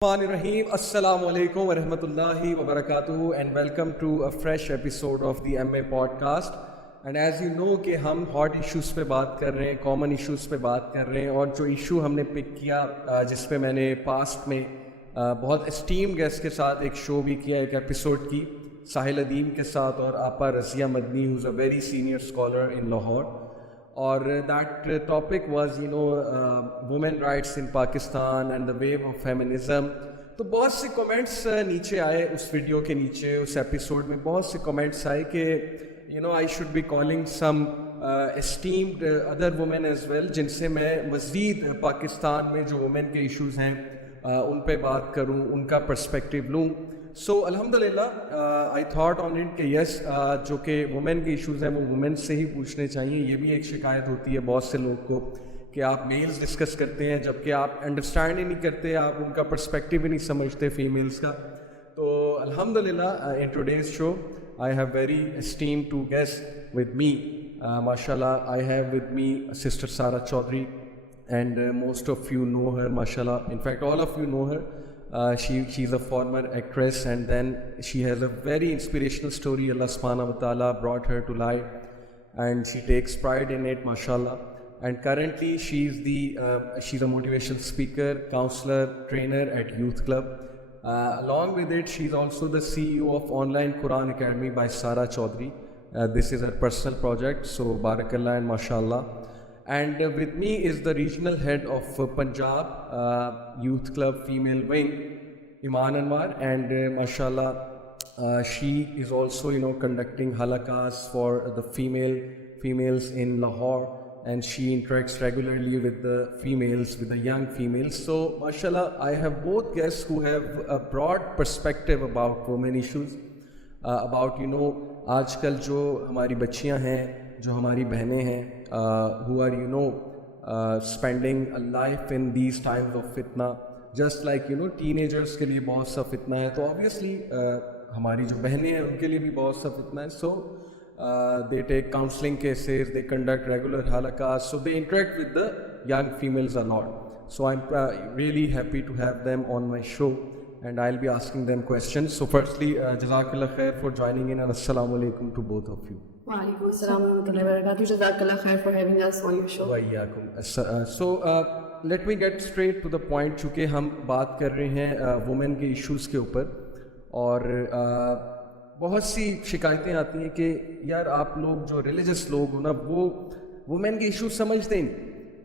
Rahim. Assalamu alaikum wa rahmatullahi wa barakatuh and welcome to a fresh episode of the MA podcast. And as you know کہ ہم hot issues پہ بات کر رہے ہیں, common issues پہ بات کر رہے ہیں, اور جو ایشو ہم نے پک کیا جس پہ میں نے پاسٹ میں بہت اسٹیم گیسٹ کے ساتھ ایک شو بھی کیا, ایک ایپیسوڈ کی ساحل ادیم کے ساتھ اور آپا رضیہ مدنی who's a very senior scholar in Lahore. اور that topic was women rights in Pakistan and the wave of feminism. تو بہت سے کمنٹس نیچے آئے اس ویڈیو کے نیچے, اس ایپیسوڈ میں بہت سے کمنٹس آئے کہ I should be calling some esteemed other women as well, جن سے میں مزید پاکستان میں جو وومن کے ایشوز ہیں ان پہ بات کروں, ان کا پرسپیکٹیو لوں. سو الحمدللہ آئی تھاٹ آن اٹ کہ یس, جو کہ وومن کے ایشوز ہیں وہ وومن سے ہی پوچھنے چاہیے. یہ بھی ایک شکایت ہوتی ہے بہت سے لوگ کو کہ آپ میلز ڈسکس کرتے ہیں جبکہ آپ انڈرسٹینڈ ہی نہیں کرتے, آپ ان کا پرسپیکٹیو ہی نہیں سمجھتے فیمیلز کا. تو الحمدللہ in today's show I have very esteemed two guests with me. MashaAllah, I have with me Sister Sara Chaudhary, and most of you know her, MashaAllah. In fact, all of you know her. She's a former actress, and then she has a very inspirational story. Allah subhanahu wa ta'ala brought her to life, and she takes pride in it, MashaAllah. And currently she's a motivational speaker, counselor, trainer at Youth Club. Along with it, she's also the CEO of Online Quran Academy by Sara Chaudhary. This is her personal project, so barakallah and mashallah. And with me is the regional head of Punjab Youth Club Female Wing, Iman Anwar, and mashallah, she is also conducting halakas for the females in Lahore, and she interacts regularly with the females, with the young females. So mashallah, I have both guests who have a broad perspective about women issues, about آج کل جو ہماری بچیاں ہیں, جو ہماری بہنیں ہیں, who are spending a life in these times of fitna, just like teenagers کے لیے بہت سا فتنہ ہے, تو obviously ہماری جو بہنیں ہیں ان کے لیے بھی بہت سا فتنہ ہے. So they take counseling cases, they conduct regular halakas, so they interact with the young females a lot. So I'm really happy to have them on my show, and I'll be asking them questions. So firstly, Jazakallah khair for joining in, and Assalamu alaikum to both of you. Wa alaikum assalam wa rahmatullahi wa barakatuh. Jazakallah khair for having us on your show. Wa iyyakum. So let me get straight to the point. چونکہ ہم بات کر رہے ہیں women کے issues کے اوپر, اور بہت سی شکایتیں آتی ہیں کہ یار آپ لوگ جو ریلیجس لوگ ہو نا, وہ وومن کے ایشو سمجھتے ہیں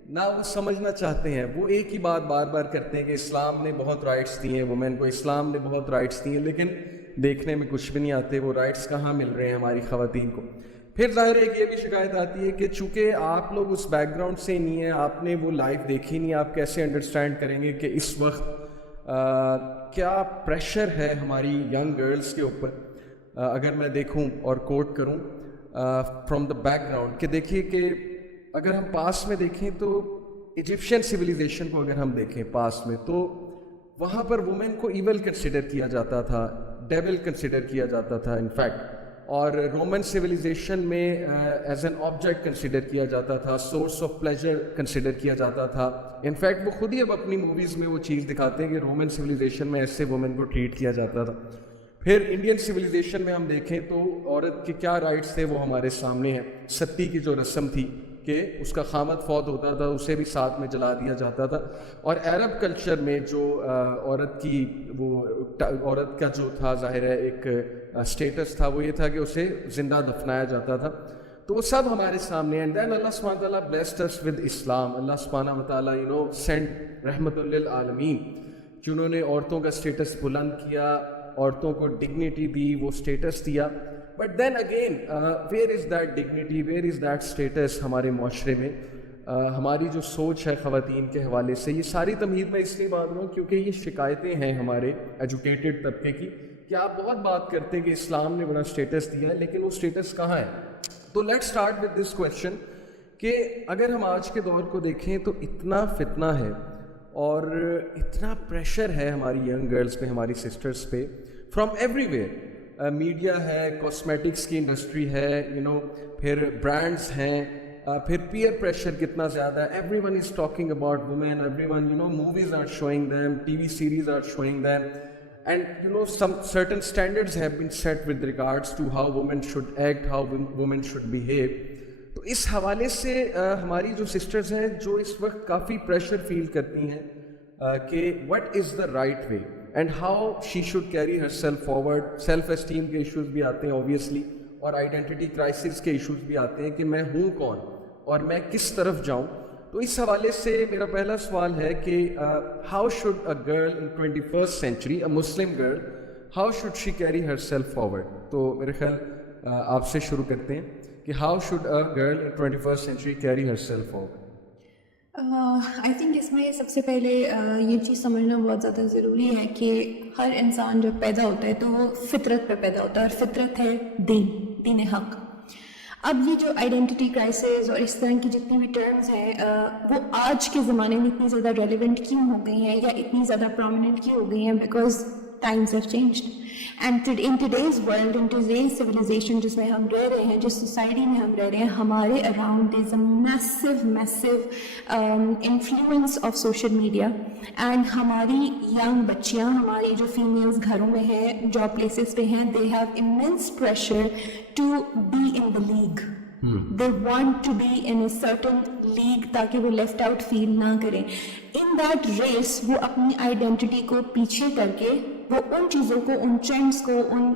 نہ, وہ سمجھنا چاہتے ہیں. وہ ایک ہی بات بار بار کرتے ہیں کہ اسلام نے بہت رائٹس دی ہیں وومن کو, اسلام نے بہت رائٹس دی ہیں, لیکن دیکھنے میں کچھ بھی نہیں آتے وہ رائٹس کہاں مل رہے ہیں ہماری خواتین کو. پھر ظاہر ہے کہ یہ بھی شکایت آتی ہے کہ چونکہ آپ لوگ اس بیک گراؤنڈ سے نہیں ہیں, آپ نے وہ لائف دیکھی نہیں, آپ کیسے انڈرسٹینڈ کریں گے کہ اس وقت کیا پریشر ہے ہماری ینگ گرلس کے اوپر. اگر میں دیکھوں اور کوٹ کروں فرام دا بیک گراؤنڈ کہ دیکھیے کہ اگر ہم پاس میں دیکھیں تو ایجپشین سویلائزیشن کو اگر ہم دیکھیں پاس میں, تو وہاں پر وومن کو ایول کنسیڈر کیا جاتا تھا, ڈیول کنسیڈر کیا جاتا تھا ان فیکٹ, اور رومن سویلائزیشن میں ایز این آبجیکٹ کنسیڈر کیا جاتا تھا, سورس آف پلیجر کنسیڈر کیا جاتا تھا. ان فیکٹ وہ خود ہی اب اپنی موویز میں وہ چیز دکھاتے ہیں کہ رومن سویلائزیشن میں ایسے وومن کو ٹریٹ کیا جاتا تھا. پھر انڈین سویلائزیشن میں ہم دیکھیں تو عورت کے کیا رائٹس تھے وہ ہمارے سامنے ہیں. ستی کی جو رسم تھی کہ اس کا خامد فوت ہوتا تھا, اسے بھی ساتھ میں جلا دیا جاتا تھا. اور عرب کلچر میں جو عورت کا جو تھا ظاہر ہے ایک اسٹیٹس تھا, وہ یہ تھا کہ اسے زندہ دفنایا جاتا تھا. تو وہ سب ہمارے سامنے. اینڈ دین اللہ سبحانہ تعالیٰ blessed us with اسلام. اللہ سبحانہ تعالیٰ sent رحمت للعالمین, کہ انہوں نے عورتوں کا اسٹیٹس بلند کیا, عورتوں کو ڈگنیٹی دی, وہ اسٹیٹس دیا. But then again where is that dignity, where is that status ہمارے معاشرے میں. ہماری جو سوچ ہے خواتین کے حوالے سے, یہ ساری تمہید میں اس لیے بات رہا ہوں کیونکہ یہ شکایتیں ہیں ہمارے ایجوکیٹڈ طبقے کی کہ آپ بہت بات کرتے ہیں کہ اسلام نے بڑا اسٹیٹس دیا ہے, لیکن وہ اسٹیٹس کہاں ہے. تو let start with this question کہ اگر ہم آج کے دور کو دیکھیں تو اتنا فتنہ ہے اور اتنا پریشر ہے ہماری ینگ گرلس پہ, ہماری سسٹرس پہ, فرام ایوری ویئر. میڈیا ہے, کاسمیٹکس کی انڈسٹری ہے, پھر برانڈس ہیں, پھر پیئر پریشر کتنا زیادہ ہے. Everyone is talking about women, everyone movies are showing them, TV series are showing them, and some certain standards have been set with regards to how women should act, how women should behave. تو اس حوالے سے ہماری جو sisters ہیں جو اس وقت کافی pressure feel کرتی ہیں کہ what is the right way and how she should carry herself forward. Self esteem کے ایشوز بھی آتے ہیں اوبیسلی, اور آئیڈینٹی کرائسس کے ایشوز بھی آتے ہیں کہ میں ہوں کون اور میں کس طرف جاؤں. تو اس حوالے سے میرا پہلا سوال ہے کہ how should a girl in 21st century, a Muslim girl, how should she carry herself forward. تو میرے خیال آپ سے شروع کرتے ہیں کہ how should a girl in 21st century carry herself forward. I think اس میں سب سے پہلے یہ چیز سمجھنا بہت زیادہ ضروری ہے کہ ہر انسان جب پیدا ہوتا ہے تو وہ فطرت پہ پیدا ہوتا ہے, اور فطرت ہے دین حق. اب یہ جو آئیڈینٹی کرائسس اور اس طرح کی جتنی بھی ٹرمز ہیں وہ آج کے زمانے میں اتنی زیادہ ریلیونٹ کیوں ہو گئی ہیں یا اتنی زیادہ پرومیننٹ کیوں ہو گئی ہیں؟ Because times have changed and in today's world, in today's civilisation جس میں ہم رہ رہے ہیں, جس سوسائٹی میں ہم رہ رہے ہیں, ہمارے around there is a massive influence of social media. And ہماری ینگ بچیاں, ہماری جو فیمیلز گھروں میں ہیں, جاب پلیسز پہ ہیں, they have immense pressure to be in the league. They want to be in a certain league تاکہ وہ لیفٹ آؤٹ فیل نہ کریں. ان دیٹ ریس وہ اپنی آئیڈینٹی کو پیچھے کر کے وہ ان چیزوں کو, ان ٹرینڈس کو, ان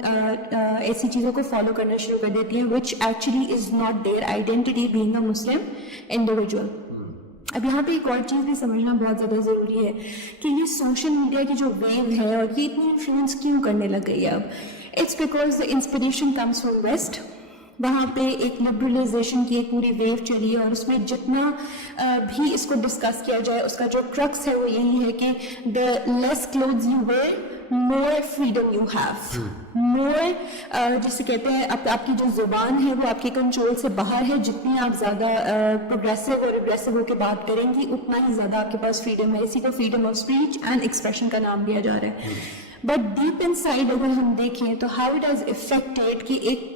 ایسی چیزوں کو فالو کرنا شروع کر دیتی ہیں which actually is not their identity being a Muslim individual. اب یہاں پہ ایک اور چیز بھی سمجھنا بہت زیادہ ضروری ہے کہ یہ سوشل میڈیا کی جو ویو ہے اور یہ اتنی انفلوئنس کیوں کرنے لگ گئی ہے اب. It's because the inspiration comes from west. وہاں پہ ایک لبرلائزیشن کی ایک پوری ویو چلی ہے, اور اس میں جتنا بھی اس کو ڈسکس کیا جائے اس کا جو کرکس ہے وہ یہی ہے کہ the less clothes you wear more freedom you have, more جسے کہتے ہیں آپ کی جو زبان ہے وہ آپ کے کنٹرول سے باہر ہے. جتنی آپ زیادہ پروگریسو اور ریگریسو ہو کے بات کریں گی اتنا ہی زیادہ آپ کے پاس فریڈم ہے. اسی کو freedom of speech and expression کا نام دیا جا رہا ہے. بٹ ڈیپ ان سائڈ اگر ہم دیکھیں تو ہاؤ اٹ ہیز افیکٹڈ کہ ایک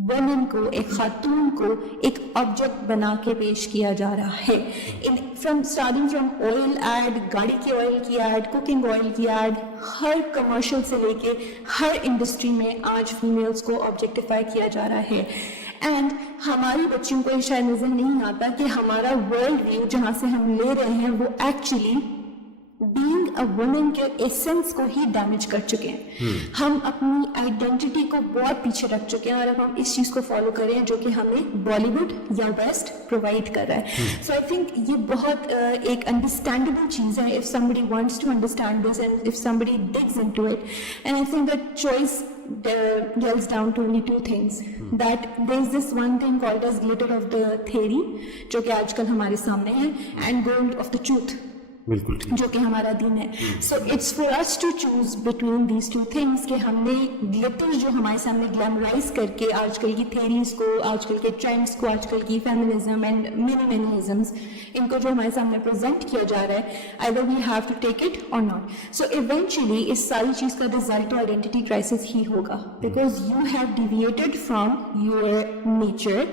وومن کو, ایک خاتون کو ایک آبجیکٹ بنا کے پیش کیا جا رہا ہے. اسٹارٹنگ فرام آئل ایڈ, گاڑی کے آئل کی ایڈ, کوکنگ آئل کی ایڈ, ہر کمرشل سے لے کے ہر انڈسٹری میں آج فیمیلس کو آبجیکٹیفائی کیا جا رہا ہے. اینڈ ہماری بچیوں کو یہ شاید نظر نہیں آتا کہ ہمارا ورلڈ ویو جہاں سے ہم لے رہے ہیں وہ ایکچولی بینگ اے وومن کے ایسنس کو ہی ڈیمیج کر چکے ہیں. ہم اپنی آئیڈینٹی کو بہت پیچھے رکھ چکے ہیں, اور اب ہم اس چیز کو فالو کر رہے ہیں جو کہ ہمیں بالی ووڈ یا ویسٹ پرووائڈ کر رہا ہے. سو آئی تھنک یہ بہت ایک انڈرسٹینڈیبل چیز ہے if somebody wants to understand this and if somebody digs into it. And I think that choice boils down to only two things. That there is this one thing called as glitter of the theory جو کہ آج کل ہمارے سامنے ہے, and gold of the truth بالکل جو کہ ہمارا دین ہے. So it's for us to choose between these two things کہ ہم نے گلٹر جو ہمارے سامنے گلیمرائز کر کے آج کل کی تھیریز کو, آج کل کے ٹرینڈس کو, آج کل کی فیمنزم اینڈ مینیملزمس, ان کو جو ہمارے سامنے پریزنٹ کیا جا رہا ہے, either we have to take it or not. So eventually اس ساری چیز کا رزلٹ تو آئیڈینٹی کرائسس ہی ہوگا, because you have deviated from your nature,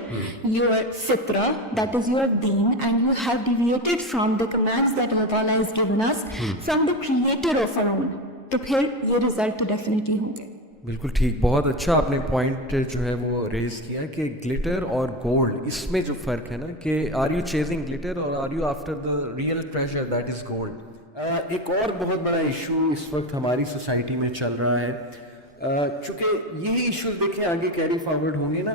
your fitra, that is your deen, and you have deviated from the commands that Allah Ta'ala has given us from the creator of our own. تو پھر یہ result تو definitely ہوں گے. بالکل ٹھیک, بہت اچھا آپ نے پوائنٹ جو ہے وہ ریز کیا کہ گلٹر اور گولڈ, اس میں جو فرق ہے نا کہ آر یو چیزنگ گلٹر اور are you after the real treasure that is gold. ایک اور بہت بڑا ایشو اس وقت ہماری سوسائٹی میں چل رہا ہے, چونکہ یہی ایشوز دیکھیں آگے کیری فارورڈ ہوں گے نا.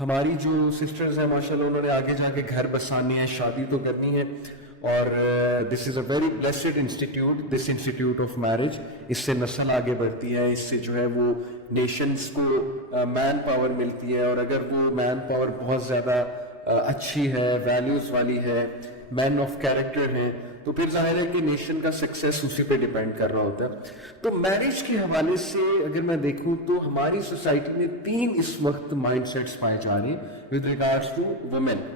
ہماری جو سسٹرز ہیں ماشاء اللہ انہوں نے آگے جا کے گھر بسانے ہیں, شادی تو کرنی ہے, اور this is a very blessed institute, this institute of marriage. اس سے نسل آگے بڑھتی ہے, اس سے جو ہے وہ نیشنز کو مین پاور ملتی ہے, اور اگر وہ مین پاور بہت زیادہ اچھی ہے, ویلیوز والی ہے, مین آف کیریکٹر ہیں, تو پھر ظاہر ہے کہ نیشن کا سکسیس اسی پہ ڈیپینڈ کر رہا ہوتا ہے. تو میرج کے حوالے سے اگر میں دیکھوں تو ہماری سوسائٹی میں 3 اس وقت مائنڈ سیٹس پائے جا رہے ہیں ود ریگارڈس ٹو وومین.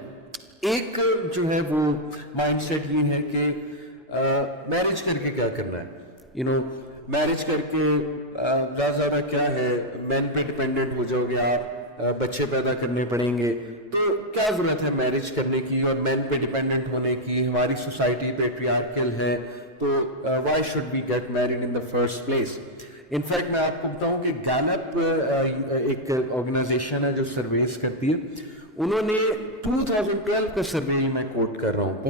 ایک جو ہے وہ مائنڈ سیٹ یہ ہے کہ میرج کر کے کیا کرنا ہے, میرج کر کے زیادہ کیا ہے, مین پہ ڈپینڈنٹ ہو جاؤ گے آپ, بچے پیدا کرنے پڑیں گے. تو کیا ضرورت ہے میرج کرنے کی اور مین پہ ڈیپینڈنٹ ہونے کی؟ ہماری سوسائٹی پیٹریارکل ہے تو why should we get married in the first place? In fact میں آپ کو بتاؤں کہ گیلپ ایک آرگنائزیشن ہے جو سرویز کرتی ہے, انہوں نے 2012 کا سروے میں کوٹ کر رہا ہوں,